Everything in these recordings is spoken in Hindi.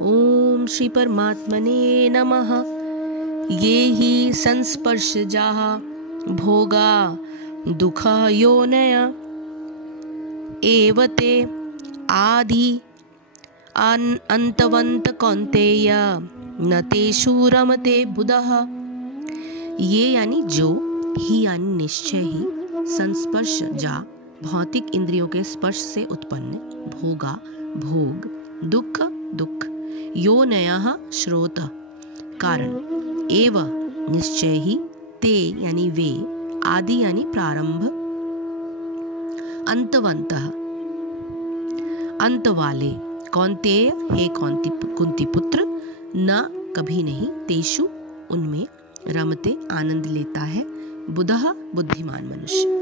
ओम श्री परमात्मने नमः। ये ही संस्पर्शजाः भोगा दुःख योनय एव ते आदि अंतवंत कौन्तेय न तेषु रमते बुधः। ये यानी जो, ही यानी निश्चय ही, संस्पर्श जा भौतिक इंद्रियों के स्पर्श से उत्पन्न, भोगा भोग, दुःख दुःख, योनयः स्रोत कारण, एव निश्चय ही, ते यानी वे, आदि यानी प्रारंभ, अंतवंतः अंत वाले, कौन्तेय हे कुंती पुत्र, न कभी नहीं, तेषु उनमें, रमते आनंद लेता है, बुधः बुद्धिमान मनुष्य।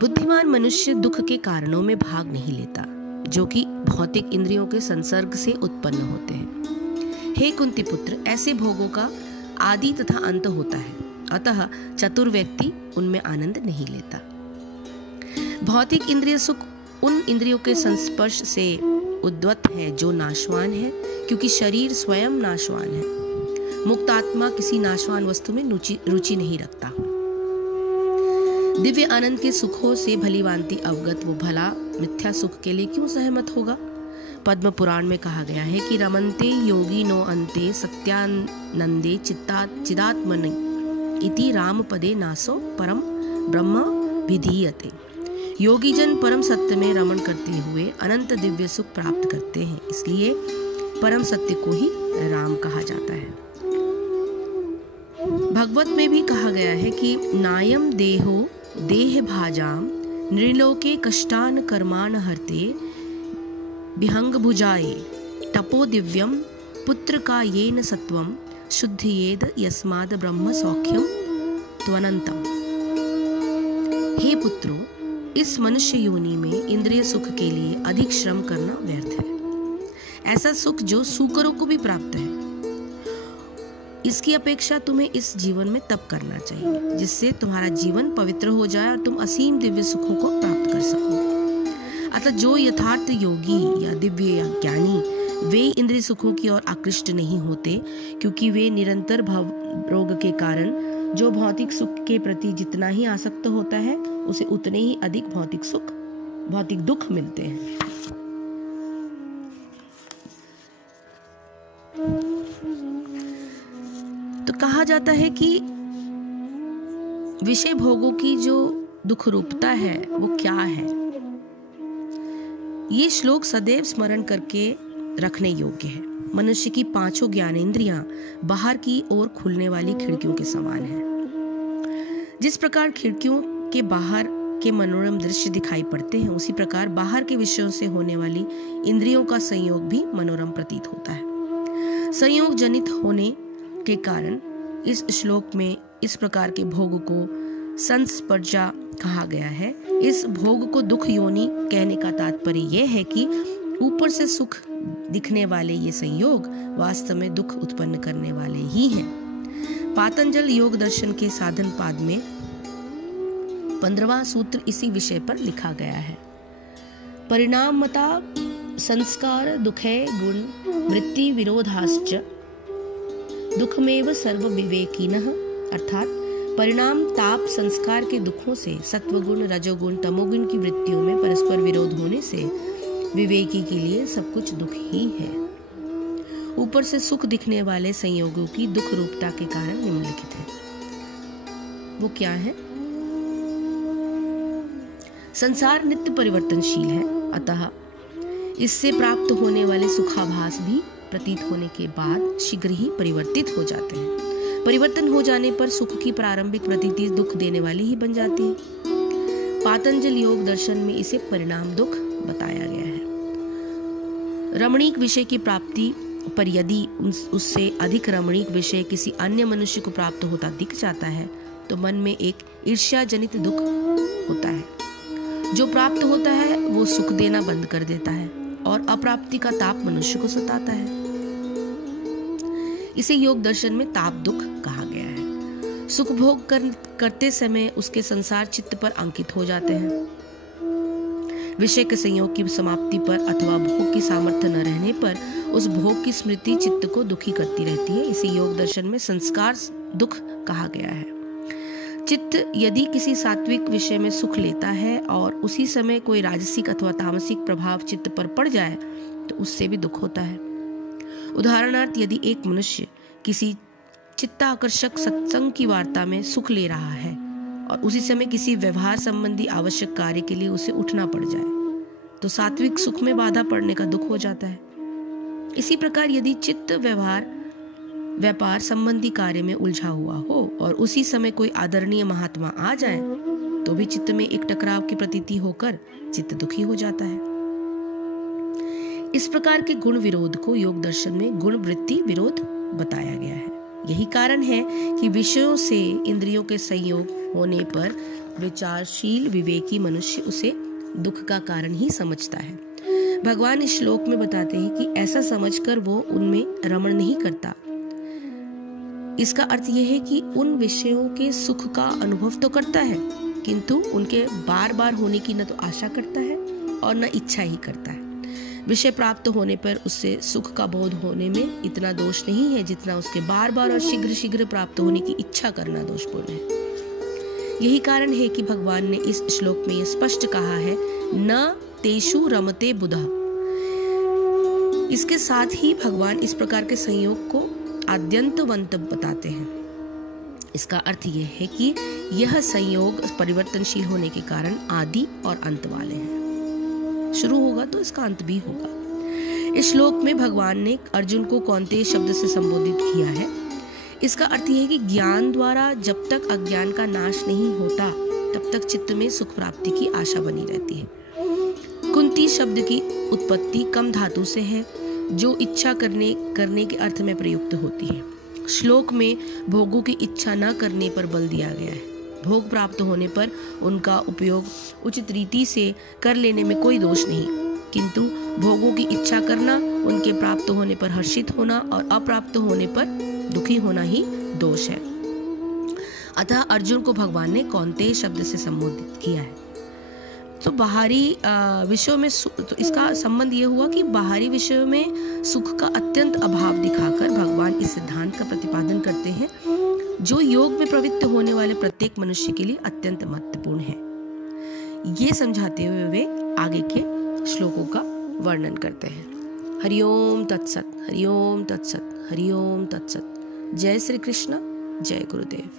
बुद्धिमान मनुष्य दुख के कारणों में भाग नहीं लेता जो कि भौतिक इंद्रियों के संसर्ग से उत्पन्न होते हैं। हे कुंती पुत्र, ऐसे भोगों का आदि तथा अंत होता है, अतः चतुर व्यक्ति उनमें आनंद नहीं लेता। भौतिक इंद्रिय सुख उन इंद्रियों के संस्पर्श से उद्भूत है जो नाशवान है, क्योंकि शरीर स्वयं नाशवान है। मुक्त आत्मा किसी नाशवान वस्तु में रुचि नहीं रखता। दिव्य आनंद के सुखों से भलीभांति अवगत वो भला मिथ्या सुख के लिए क्यों सहमत होगा। पद्म पुराण में कहा गया है कि रमन्ते योगी नो अन्ते सत्यानंदे चिदात्मनि इति राम पदे नासो परम ब्रह्म विधीयते। योगी जन परम सत्य में रमण करते हुए अनंत दिव्य सुख प्राप्त करते हैं, इसलिए परम सत्य को ही राम कहा जाता है। भगवत में भी कहा गया है कि नायम देहो देह भाजाम नृलोके कष्टान कर्मान हरते विहंग भुजाए तपो दिव्यम पुत्र का येन सत्वम शुद्धियेद यस्माद ब्रह्म सौख्यम त्वनंतम। हे पुत्रों, इस मनुष्य योनि में इंद्रिय सुख के लिए अधिक श्रम करना व्यर्थ है। ऐसा सुख जो सूकरों को भी प्राप्त है, इसकी अपेक्षा तुम्हें इस जीवन में तप करना चाहिए, जिससे तुम्हारा जीवन पवित्र हो जाए और तुम असीम दिव्य सुखों को प्राप्त कर सको। अतः जो यथार्थ योगी या दिव्य या ज्ञानी, वे इंद्रिय सुखों की ओर आकृष्ट नहीं होते, क्योंकि वे निरंतर भव रोग के कारण जो भौतिक सुख के प्रति जितना ही आसक्त होता है, उसे उतने ही अधिक भौतिक दुख मिलते हैं। तो कहा जाता है कि विषय भोगों की जो दुख रूपता है वो क्या है। ये श्लोक सदैव स्मरण करके रखने योग्य है। मनुष्य की पांचों ज्ञानेंद्रियां बाहर की ओर खुलने वाली खिड़कियों के समान है। जिस प्रकार खिड़कियों के बाहर के मनोरम दृश्य दिखाई पड़ते हैं, उसी प्रकार बाहर के विषयों से होने वाली इंद्रियों का संयोग भी मनोरम प्रतीत होता है। संयोग जनित होने के कारण इस श्लोक में इस प्रकार के भोग को संस्पर्शा कहा गया है। इस भोग को दुख योनि कहने का तात्पर्य यह है कि ऊपर से सुख दिखने वाले ये संयोग वास्तव में दुख उत्पन्न करने वाले ही हैं। पातंजल योग दर्शन के साधन पाद में 15वां सूत्र इसी विषय पर लिखा गया है। परिणामता संस्कार दुखे गुण वृत्ति विरोधाश्च दुखमेव सर्व विवेकिनः, अर्थात परिणाम ताप संस्कार के दुखों से सत्वगुण रजोगुण तमोगुण की वृत्तियों में परस्पर विरोध होने से विवेकी के लिए सब कुछ दुख ही है। ऊपर से सुख दिखने वाले संयोगों की दुख रूपता के कारण निम्नलिखित है। वो क्या है? संसार नित्य परिवर्तनशील है, अतः इससे प्राप्त होने वाले सुखाभास भी प्रतीत होने के बाद शीघ्र ही परिवर्तित हो जाते हैं। परिवर्तन हो जाने पर सुख की प्रारंभिक प्रतीति दुख देने वाली ही बन जाती है। पातंजल योग दर्शन में इसे परिणाम दुख बताया गया है। रमणीक विषय की प्राप्ति पर यदि उससे अधिक रमणीक विषय किसी अन्य मनुष्य को प्राप्त होता दिख जाता है, तो मन में एक ईर्ष्या जनित दुख होता है। जो प्राप्त होता है वो सुख देना बंद कर देता है और अप्राप्ति का ताप मनुष्य को सताता है। इसे योग दर्शन में ताप दुख कहा गया है। सुख भोग करते समय उसके संसार चित्त पर अंकित हो जाते हैं। विषय के संयोग की समाप्ति पर अथवा भोग की सामर्थ्य न रहने पर उस भोग की स्मृति चित्त को दुखी करती रहती है। इसे योग दर्शन में संस्कार दुख कहा गया है। चित्त यदि किसी सात्विक विषय में सुख लेता है और उसी समय कोई राजसिक अथवा तामसिक प्रभाव चित्त पर पड़ जाए तो उससे भी दुख होता है। उदाहरणार्थ, यदि एक मनुष्य किसी चित्ताकर्षक सत्संग की वार्ता में सुख ले रहा है और उसी समय किसी व्यवहार संबंधी आवश्यक कार्य के लिए उसे उठना पड़ जाए तो सात्विक सुख में बाधा पड़ने का दुख हो जाता है। इसी प्रकार यदि चित्त व्यापार संबंधी कार्य में उलझा हुआ हो और उसी समय कोई आदरणीय महात्मा आ जाए तो भी चित्त में एक टकराव की प्रतीति होकर चित्त दुखी हो जाता है। इस प्रकार के गुण विरोध को योग दर्शन में गुण वृत्ति विरोध बताया गया है। यही कारण है कि विषयों से इंद्रियों के संयोग होने पर विचारशील विवेकी मनुष्य उसे दुख का कारण ही समझता है। भगवान इस श्लोक में बताते हैं कि ऐसा समझकर वो उनमें रमण नहीं करता। इसका अर्थ यह है कि उन विषयों के सुख का अनुभव तो करता है किंतु उनके बार बार होने की न तो आशा करता है और न इच्छा ही करता है। विषय प्राप्त होने पर उससे सुख का बोध होने में इतना दोष नहीं है जितना उसके बार बार और शीघ्र शीघ्र प्राप्त होने की इच्छा करना दोषपूर्ण है। यही कारण है कि भगवान ने इस श्लोक में यह स्पष्ट कहा है, न तेषु रमते बुधः। इसके साथ ही भगवान इस प्रकार के संयोग को आद्यंतवंत बताते हैं। इसका अर्थ यह है कि यह संयोग परिवर्तनशील होने के कारण आदि और अंत वाले हैं। शुरू होगा तो इसका अंत भी होगा। इस श्लोक में भगवान ने अर्जुन को कौन्तेय शब्द से संबोधित किया है। इसका अर्थ यह है कि ज्ञान द्वारा जब तक अज्ञान का नाश नहीं होता तब तक चित्त में सुख प्राप्ति की आशा बनी रहती है। कुंती शब्द की उत्पत्ति कम धातु से है जो इच्छा करने के अर्थ में प्रयुक्त होती है। श्लोक में भोगों की इच्छा न करने पर बल दिया गया है। भोग प्राप्त होने पर उनका उपयोग उचित रीति से कर लेने में कोई दोष नहीं, किंतु भोगों की इच्छा करना, उनके प्राप्त होने पर हर्षित होना और अप्राप्त होने पर दुखी होना ही दोष है। अतः अर्जुन को भगवान ने कौन्तेय शब्द से संबोधित किया है। तो बाहरी विषयों में तो इसका संबंध यह हुआ कि बाहरी विषयों में सुख का अत्यंत अभाव दिखाकर भगवान इस सिद्धांत का प्रतिपादन करते हैं जो योग में प्रवृत्त होने वाले प्रत्येक मनुष्य के लिए अत्यंत महत्वपूर्ण है। ये समझाते हुए वे आगे के श्लोकों का वर्णन करते हैं। हरिओम तत्सत, हरिओम तत्सत, हरिओम तत्सत। जय श्री कृष्ण, जय गुरुदेव।